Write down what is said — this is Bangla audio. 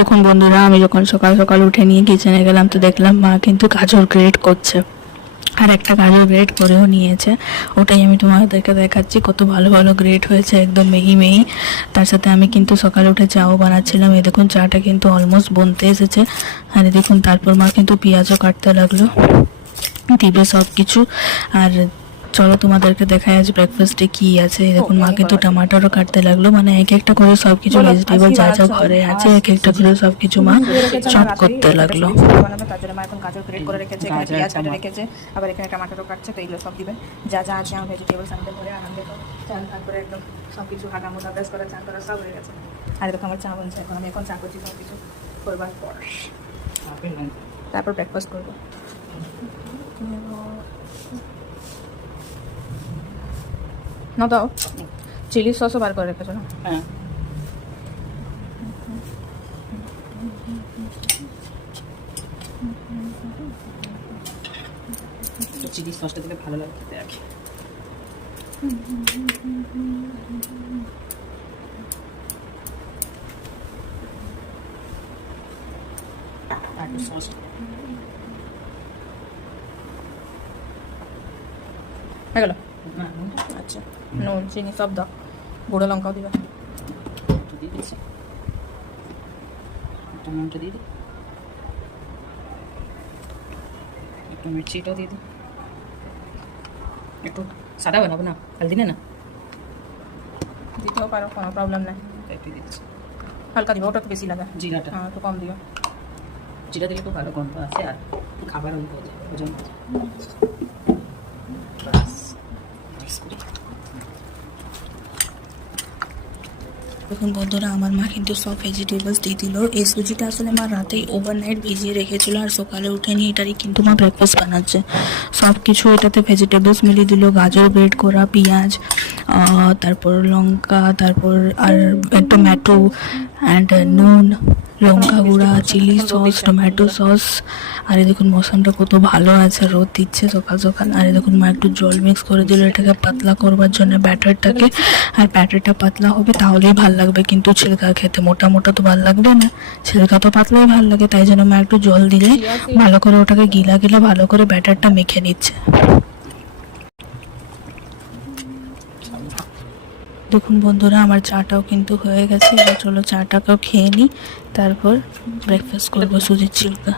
দেখুন বন্ধুরা, আমি যখন সকাল সকাল উঠে নিয়ে কিচেনে গেলাম তো দেখলাম মা কিন্তু গাজর গ্রেট করছে, আর একটা গাজর গ্রেট করেও নিয়েছে। ওটাই আমি তোমাদেরকে দেখাচ্ছি, কত ভালো ভালো গ্রেট হয়েছে, একদম মিহি মিহি। তার সাথে আমি কিন্তু সকালে উঠে চাও বানাচ্ছিলাম। এই দেখুন চাটা কিন্তু অলমোস্ট বনতে এসেছে। আর দেখুন তারপর মা কিন্তু পেঁয়াজও কাটতে লাগলো, দিবে সব কিছু। আর চলো তোমাদেরকে দেখাই আজ ব্রেকফাস্টে কি আছে। দেখুন মা কিন্তু টমাটোরও কাটতে লাগলো, মানে এক একটা করে সব কিছু ভেজিটেবল যা যা ঘরে আছে এক একটা করে সব কিছু মা চপ করতে লাগলো। তার জন্য মা এখন গাজর গ্রেট করে রেখেছে, এখানে পেঁয়াজ কেটে রেখেছে, আবার এখানে টমাটোরও কাটছে। তো এগুলো সব দিবে, যা যা আছে আমার ভেজিটেবলস আনতে ধরে আনন্দ চান ঠান করে একদম সব কিছু হাগা মোটা ব্রাশ করা চান করা সব হয়ে গেছে। আর দেখো আমার চা বলছে, এখন আমি চা করছি সব কিছু করবার পর, তারপর ব্রেকফাস্ট করবো। না দাও, চিলি সসও বার করে রেখেছো না? হ্যাঁ, চিলি সসটা দিলে ভালো লাগে খেতে আর কি। সস হয়ে গেল? না, আচ্ছা, নুন চিনি সব দাও, গুঁড়ো লঙ্কাও দিবা। একটু দিয়ে দিচ্ছি, একটা নুনটা দিয়ে দিই, একটু মির্চিটাও দিয়ে দিই, একটু সাদা বানাবো না, হলদি না, দিতেও পারো, কোনো প্রবলেম নাই। একটু দিচ্ছি। হালকা দিবা, ওটা তো বেশি লাগে। জিরাটা, হ্যাঁ, একটু কম দিও। জিরা দিলে খুব ভালো গন্ধ আছে আর খাবার অল্প হয়ে যায়, ওজন হয়ে যায়। বাস, মিক্স করি। দেখুন বন্ধুরা, আমার মা কিন্তু সব ভেজিটেবলস দিয়ে দিল। এই সুজিটা আসলে মা রাতেই ওভারনাইট ভিজিয়ে রেখেছিল, আর সকালে উঠে নিয়ে এটারই কিন্তু মা ব্রেকফাস্ট বানাচ্ছে। সব কিছু এটাতে ভেজিটেবলস মিলিয়ে দিল, গাজর গ্রেট করা, পেঁয়াজ, তারপর লঙ্কা, তারপর আর টমেটো অ্যান্ড নুন, লঙ্কা গুঁড়া, চিলি সস, টমেটো সস। আর এই দেখুন মৌসুমটা কত ভালো আছে, রোদ দিচ্ছে সকাল সকাল। আর এই দেখুন মা একটু জল মিক্স করে দিল এটাকে পাতলা করবার জন্য ব্যাটারটাকে। আর ব্যাটারটা পাতলা হবে তাহলেই ভাল লাগবে, কিন্তু ছিলকা খেতে মোটা মোটা তো ভাল লাগবে না, ছিলকা তো পাতলাই ভাল লাগে। তাই জন্য মা একটু জল দিলে ভালো করে ওটাকে গিলা গিলে ভালো করে ব্যাটারটা মেখে নিচ্ছে। দেখুন বন্ধুরা, আমার চাটাও কিন্তু হয়ে গেছে। এবার চলো চাটাকেও খেয়ে নিই, তারপর ব্রেকফাস্ট করবো সুজির ছিলকা।